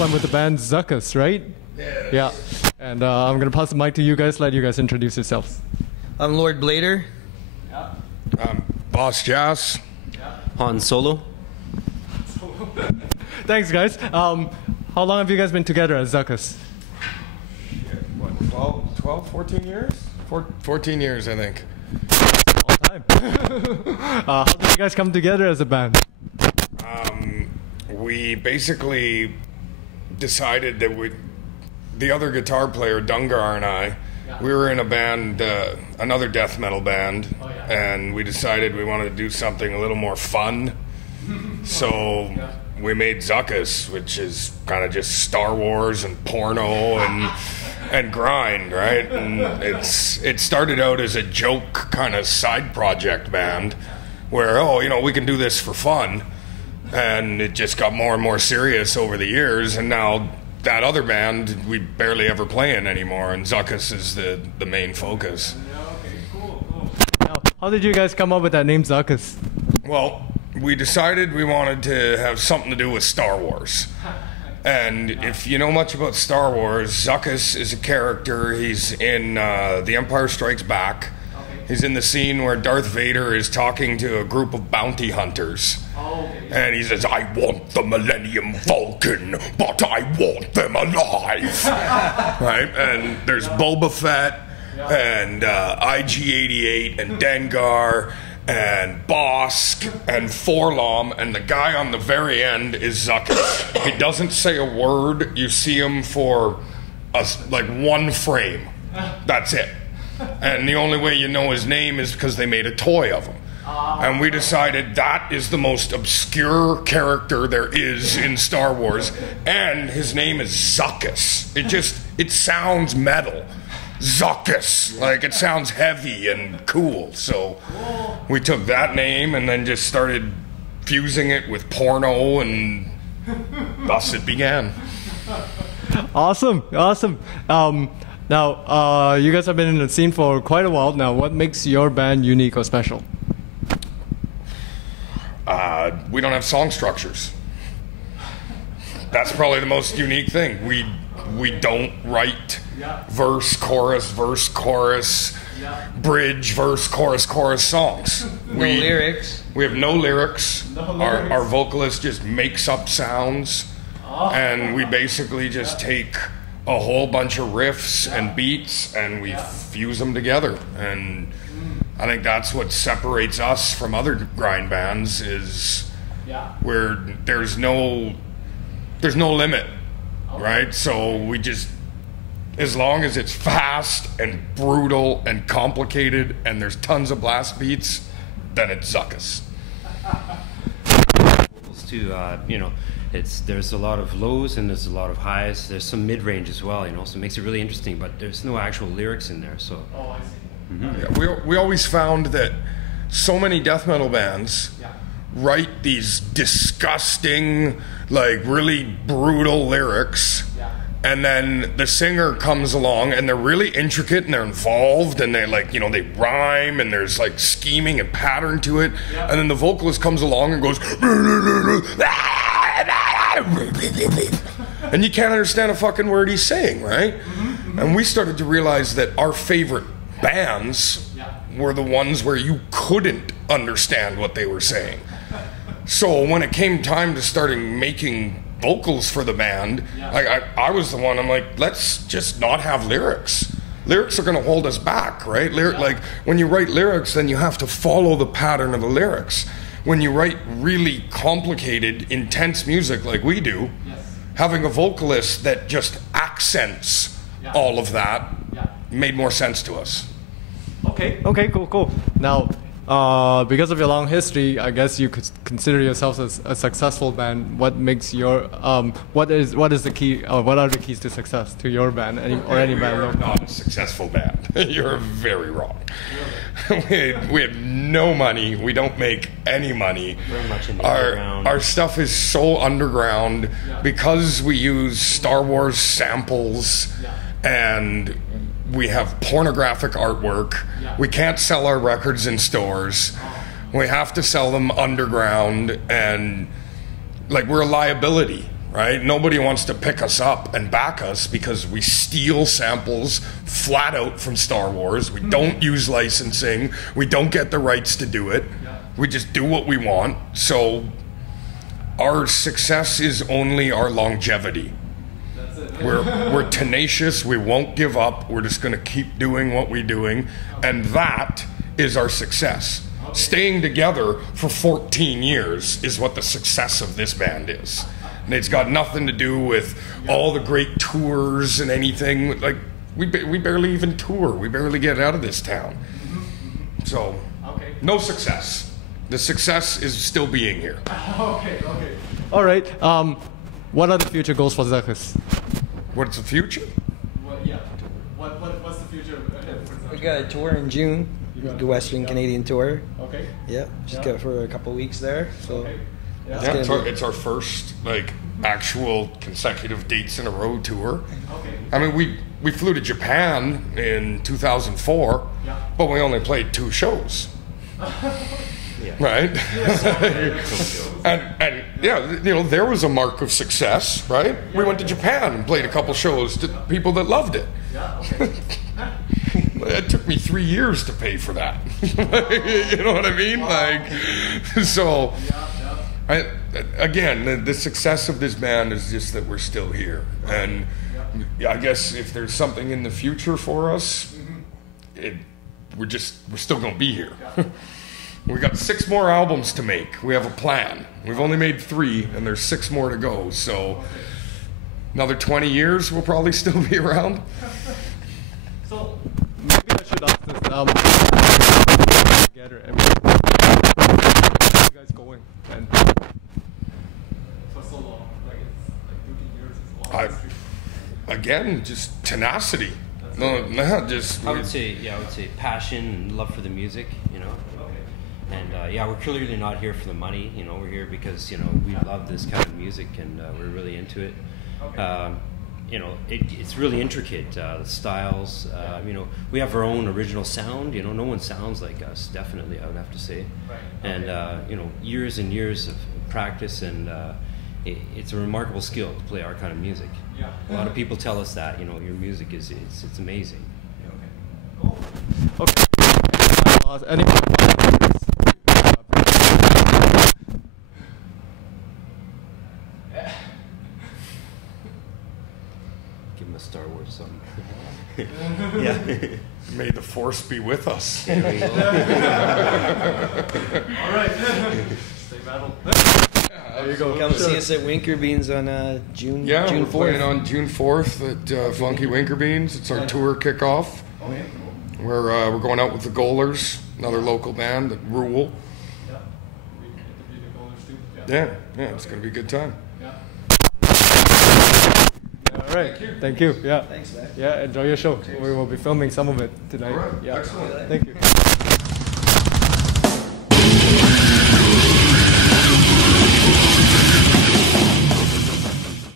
VanMetal. I'm with the band Zuckuss, right? Yes. Yeah. And I'm going to pass the mic to you guys. Let you guys introduce yourselves. I'm Lord Blader. Yeah. Boss Jazz. Yeah. Han Solo. Thanks, guys. How long have you guys been together as Zuckuss? What, 12, 14 years? 14 years, I think. All time. How did you guys come together as a band? We basically decided that the other guitar player, Dungar, and I, we were in a band, another death metal band, and we decided we wanted to do something a little more fun. So we made Zuckuss, which is kind of just Star Wars and porno and grind, right? And it started out as a joke kind of side project band where, oh, you know, we can do this for fun. And it just got more and more serious over the years, and now that other band we barely ever play in anymore, and Zuckuss is the main focus. Okay, cool. Now, how did you guys come up with that name, Zuckuss? Well, we decided we wanted to have something to do with Star Wars. And if you know much about Star Wars, Zuckuss is a character. He's in The Empire Strikes Back. He's in the scene where Darth Vader is talking to a group of bounty hunters. And he says, I want the Millennium Falcon, but I want them alive. Right? And there's Boba Fett and IG-88 and Dengar and Bosk and Forlom, and the guy on the very end is Zuckuss. He doesn't say a word. You see him for like one frame. That's it. And the only way you know his name is because they made a toy of him. And we decided that is the most obscure character there is in Star Wars. And his name is Zuckuss. It sounds metal. Zuckuss. Like, it sounds heavy and cool. So we took that name and then just started fusing it with porno, and thus it began. Awesome. Now, you guys have been in the scene for quite a while now. What makes your band unique or special? We don't have song structures. That's probably the most unique thing. We don't write verse, chorus, bridge, verse, chorus songs. No lyrics. We have no lyrics. Our vocalist just makes up sounds, and we basically just take a whole bunch of riffs and beats and we fuse them together. And I think that's what separates us from other grind bands, is where there's no limit, right? So we just, as long as it's fast and brutal and complicated and there's tons of blast beats, then it's Zuckuss. There's a lot of lows and there's a lot of highs. There's some mid-range as well, so it makes it really interesting, but there's no actual lyrics in there. So Oh, I see. Yeah, we always found that so many death metal bands write these disgusting, like really brutal lyrics, and then the singer comes along and they're really intricate and they're involved and they they rhyme and there's like scheming and pattern to it, and then the vocalist comes along and goes and you can't understand a fucking word he's saying, right? And we started to realize that our favorite bands were the ones where you couldn't understand what they were saying. So when it came time to starting making vocals for the band, I was the one, I'm like, let's just not have lyrics. Lyrics are going to hold us back, right? Like, when you write lyrics, then you have to follow the pattern of the lyrics. When you write really complicated, intense music like we do, having a vocalist that just accents all of that made more sense to us. Okay, cool. Now, because of your long history, I guess you could consider yourselves as a successful band. What makes your what is the key? What are the keys to success to your band or any band? We are not a successful band. You're very wrong. We have no money. We don't make any money. Very much in the underground. Our stuff is so underground because we use Star Wars samples and we have pornographic artwork. We can't sell our records in stores. We have to sell them underground, and like, we're a liability right? Nobody wants to pick us up and back us because we steal samples flat out from Star Wars. We don't use licensing. We don't get the rights to do it. We just do what we want. So our success is only our longevity. We're tenacious. We won't give up. We're just going to keep doing what we're doing. And that is our success. Staying together for 14 years is what the success of this band is. And it's got nothing to do with all the great tours and anything. Like, we barely even tour. We barely get out of this town. So, no success. The success is still being here. Okay. All right. What are the future goals for Zuckuss? What's the future? What's the future ahead for Zuckuss? We got a tour in June, the Western Canadian tour. Okay. Yeah, just go for a couple weeks there. So. Okay. Yeah, it's our first actual consecutive dates in a row tour. Okay. I mean, we flew to Japan in 2004, but we only played 2 shows. Right? and yeah, there was a mark of success, right? We went to Japan and played a couple shows to people that loved it. It took me 3 years to pay for that. You know what I mean? So. Again, the success of this band is just that we're still here, and I guess if there's something in the future for us, we're still going to be here. We got 6 more albums to make. We have a plan. We've only made 3, and there's 6 more to go. So another 20 years, we'll probably still be around. So maybe I should ask this. Together, you guys going and for so long, it's 13 years is a long history. Again, just tenacity. No, just. I would say passion and love for the music, And we're clearly not here for the money, We're here because we love this kind of music and we're really into it. It's really intricate, the styles. We have our own original sound. No one sounds like us. Definitely, I would have to say. And years and years of practice, and it's a remarkable skill to play our kind of music. A lot of people tell us that your music is it's amazing. Okay. Any more questions? Give him a Star Wars song. May the Force be with us. All right. Stay battle. There you go. Come see us at Winker Beans on June We're 4th. playing on June 4th at Funky Winker Beans. It's our tour kickoff. We're going out with the Goalers, another local band that rule. We interviewed the Goalers too. Yeah, it's going to be a good time. All right. Thank you. Yeah. Thanks, man. Yeah, enjoy your show. We will be filming some of it tonight. All right. Excellent. Thank you.